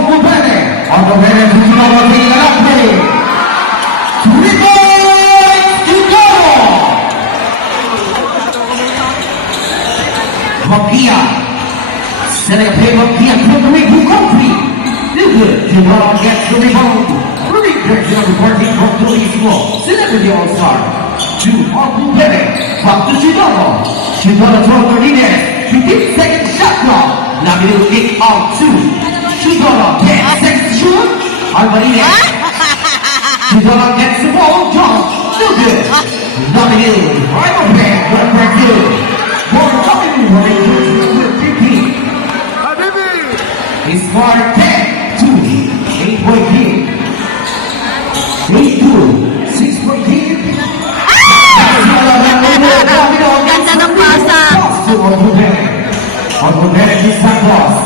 Otto Bene. Otto Bene tutti avanti la Napoli. 3 points to go. Mokia. Setting a play Mokia from the weak country. Good. Jabal gets the rebound. Return to number 14 from Philly School. Celebrity All-Star. To Otto Bene. Back to Chicago. Chicago to Martinez. 15-second shot clock. Nabil kick out to Chicago. 10 seconds shoot. Martinez. Chicago gets the ball. Jump. Still good. Nabil. Right over there. One for two. More coming. Running to number 15. He scored 10 to 8-point game. 8-2. 6-point game. Ganda ng pasa. Otto Bene to Santos.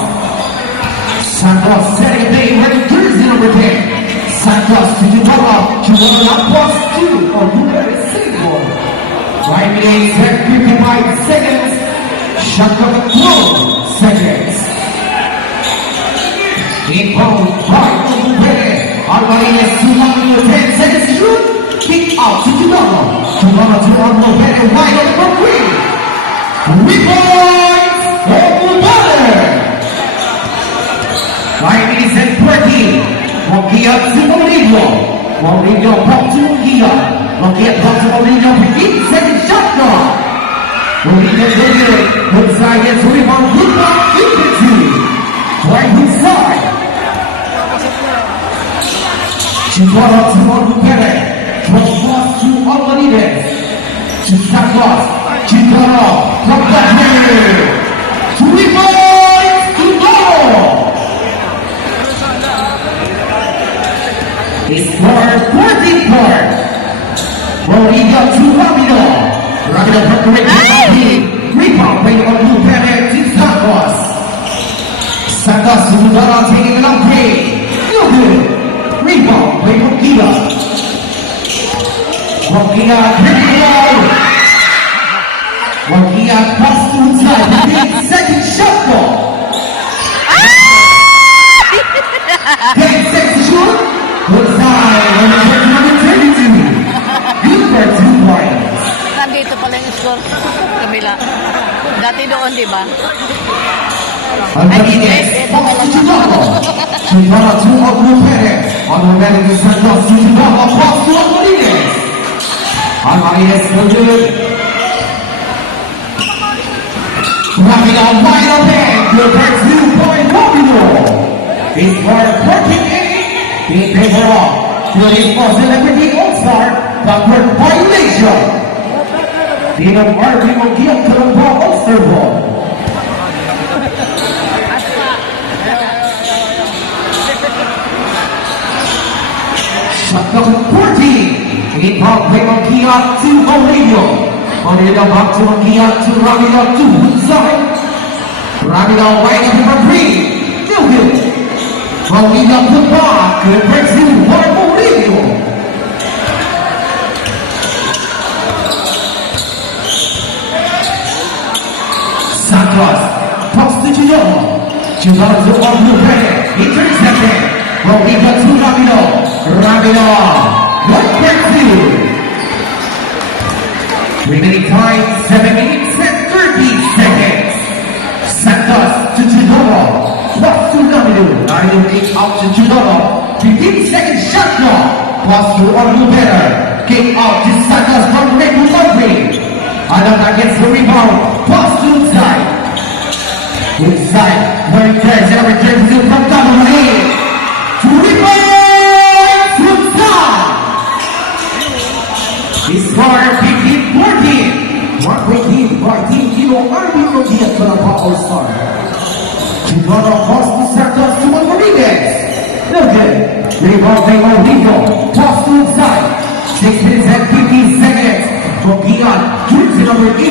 Santos setting a play, ready jersey number 10. Santos to Chihuahua. Chihuahua plus 2. Otto Bene single. 5 minutes and 55 seconds. Shot clock at 12 seconds. Inbound by Otto Bene. Alvarez to Lamino, 10 seconds to shoot. Kick out to Chihuahua. Chihuahua to Otto Bene, wide open for 3. 3 points. Otto Bene. 5 minutes and 20. Mokia to Mourinho. Mourinho back to Mokia. Mokia back to Mourinho. 15-second shot clock. Mourinho good. Good side gets rebound. Good block. Defensive. Right good side. Chihuahua to Otto Bene. From Cross to Alvarez. To Santos. Chihuahua from the head. 3 points to go. He scored 14 points. Mourinho to Lamino. Lamino from the right. Rebound by Otto Bene to Santos. Santos to Chihuahua taking it on play. Still good. Rebound by Mokia. Mokia tripping low. Mokia cross to inside. 15-second shot clock. 10 seconds to shoot. Good side. Number 22. Good for 2 points. Nandito pala yung score. Kabila. Dati doon, di ba? Alvarez, back to Chihuahua. Chihuahua to Otto Bene. Otto Bene to Santos to Chihuahua. Cross to Alvarez. Alvarez still good. Lamino wide open. Good for 2-point Lamino. He scored 14-8. He paid for all. Phillies for Celebrity All-Star. Backward violation. Dino Martin Mokia to the ball. All-Star ball. Shot clock at 14. Inbound play Mokia to Mourinho. Mourinho back to Mokia to Lamino to inside. Lamino wide open for 3. Still good. Mourinho put back. Good breaks in for Mourinho. Santos. Toss to Chihuahua. Chihuahua to Otto Bene. Intercepted. Mourinho to Lamino. Lamino. Good breakthrough. Remaining time 7 minutes and 30 seconds. Santos to Chihuahua. Plus to Lamino. Lamino kick out to Chihuahua. 15-second shot clock. Plus to Otto Bene. Kick out to Santos from Red Country. Another gets the rebound. Pass to inside. Inside. Martinez and returns to from Lamino. 3 points inside. He scored 15-14. 1-14 Kilo Arvin Mokia to the All-Star. Chihuahua cross to Santos to Martinez. Okay. Rebound by Mourinho. Pass to inside. 6 minutes and 15 seconds. Mokia, jersey number 8.